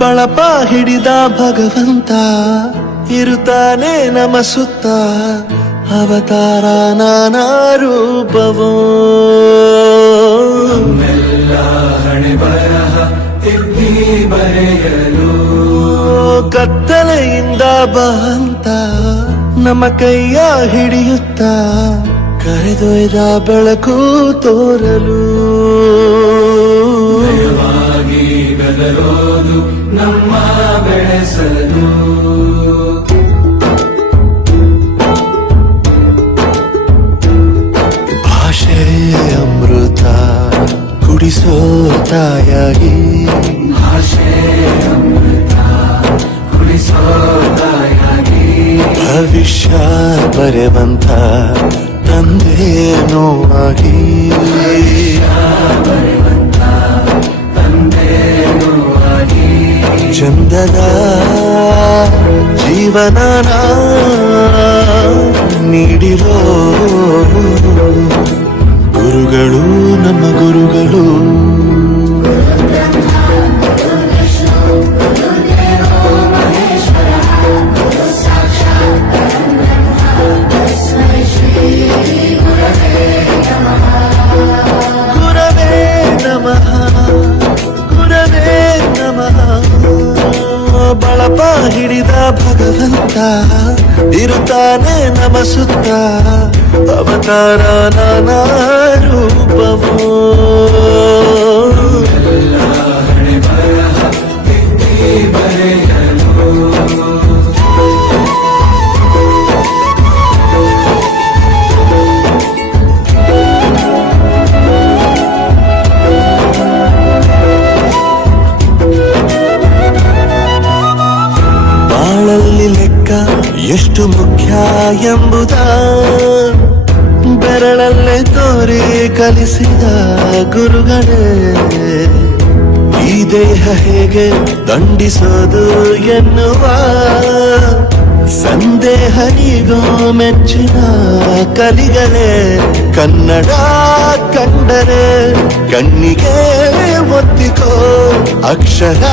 ಬಳಪ ಹಿಡಿದ ಭಗವಂತ ಇರುತ್ತಾನೆ ನಮ ಸುತ್ತ ಅವತಾರ ನಾನಾ ರೂಪವೋ ನಮ್ಮೆಲ್ಲ ಹಣೆ ಬರಹ ತಿದ್ದಿ ಬರೆಯಲು ಕತ್ತಲೆಯಿಂದ ಬಂತ ನಮ್ಮ ಕೈಯ ಹಿಡಿಯುತ್ತ ಕರೆದೊಯ್ದ ಬೆಳಕು ತೋರಲು ಭಯವಾಗಿ ಬೆದರೋದು ನಮ್ಮ ಬೆಳೆಸಲು ಭಾಷೆ ಅಮೃತ ಕುಡಿಸೋ ತಾಯಾಗಿ ಭಾಷೆ ಅಮೃತ ಕುಡಿಸೋ ತಾಯಾಗಿ ಭವಿಷ್ಯ ಬರೆವಂತ ತಂದೇನೋ ಆಗಿ ಬರೆವಂತ ತಂದೇನೂ ಆಗಿ ಚಂದದ ಜೀವನನ ನೀಡಿರೋ ಗುರುಗಳು ನಮ್ಮ ಗುರುಗಳು ಗುರವೇ ನಮಃ ಗುರವೇ ನಮಃ ಬಳಪ ಹಿಡಿದ ಭಗವಂತ ಇರುತ್ತಾನೆ ನಮ ಸುತ್ತ ಅವತಾರ ನಾನಾ ರೂಪವೋ ಎಲ್ಲ ಹಣೆ ಬರಹ ತಿದ್ದಿ ಬರೆಯಲು ಬಾಳಲ್ಲಿ ಲೆಕ್ಕ ಎಷ್ಟು ಮುಖ್ಯ ಎಂಬುದ ಬೆರಳಲ್ಲೇ ತೋರಿ ಕಲಿಸಿದ ಗುರುಗಳೇ ಈ ದೇಹ ಹೇಗೆ ದಂಡಿಸೋದು ಎನ್ನುವ ಸಂದೇಹ ನೀಗೋ ಮೆಚ್ಚಿನ ಕಲಿಗಳೇ ಕನ್ನಡ ಕಂಡರೆ ಕಣ್ಣಿಗೆ ಒತ್ತಿಕೋ ಅಕ್ಷರ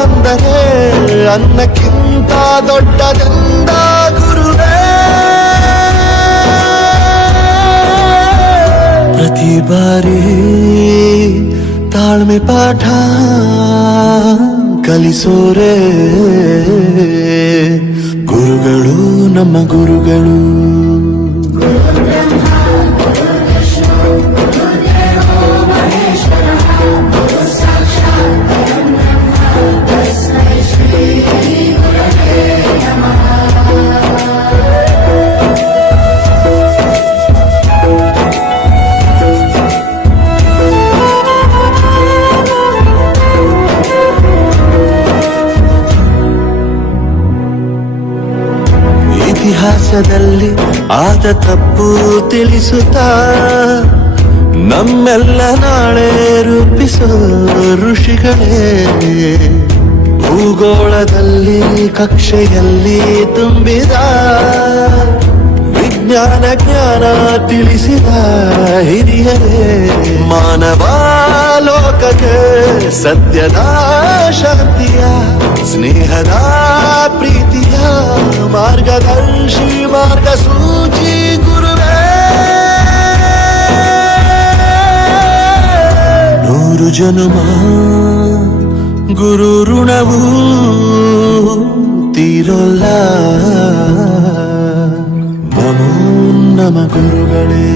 ಅಂದರೆ ಅನ್ನಕ್ಕಿಂತ ದೊಡ್ಡದೆಂದ ಗುರುವೇ ಪ್ರತಿ ಬಾರಿ ತಾಳ್ಮೆ ಪಾಠ ಕಲಿಸೋರೆ ಗುರುಗಳು ನಮ್ಮ ಗುರುಗಳು ಇತಿಹಾಸದಲ್ಲಿ ಆದ ತಪ್ಪು ತಿಳಿಸುತ್ತಾ ನಮ್ಮೆಲ್ಲ ನಾಳೆ ರೂಪಿಸೋ ಋಷಿಗಳೇ ಭೂಗೋಳದಲ್ಲಿ ಕಕ್ಷೆಯಲ್ಲಿ ತುಂಬಿದ ವಿಜ್ಞಾನ ಜ್ಞಾನ ತಿಳಿಸಿದ ಹಿರಿಯರೇ ಮಾನವ ಲೋಕಕ್ಕೆ ಸತ್ಯದ ಶಾಂತಿಯ ಸ್ನೇಹದ ಪ್ರೀತಿಯ ಮಾರ್ಗದರ್ಶಿ ಮಾರ್ಗಸೂಚಿ ಗುರುವೇ ನೂರು ಜನುಮ ಗುರು ಋಣವು ತೀರೋಲ್ಲ ನಮೋ ನಮ ಗುರುಗಳೇ.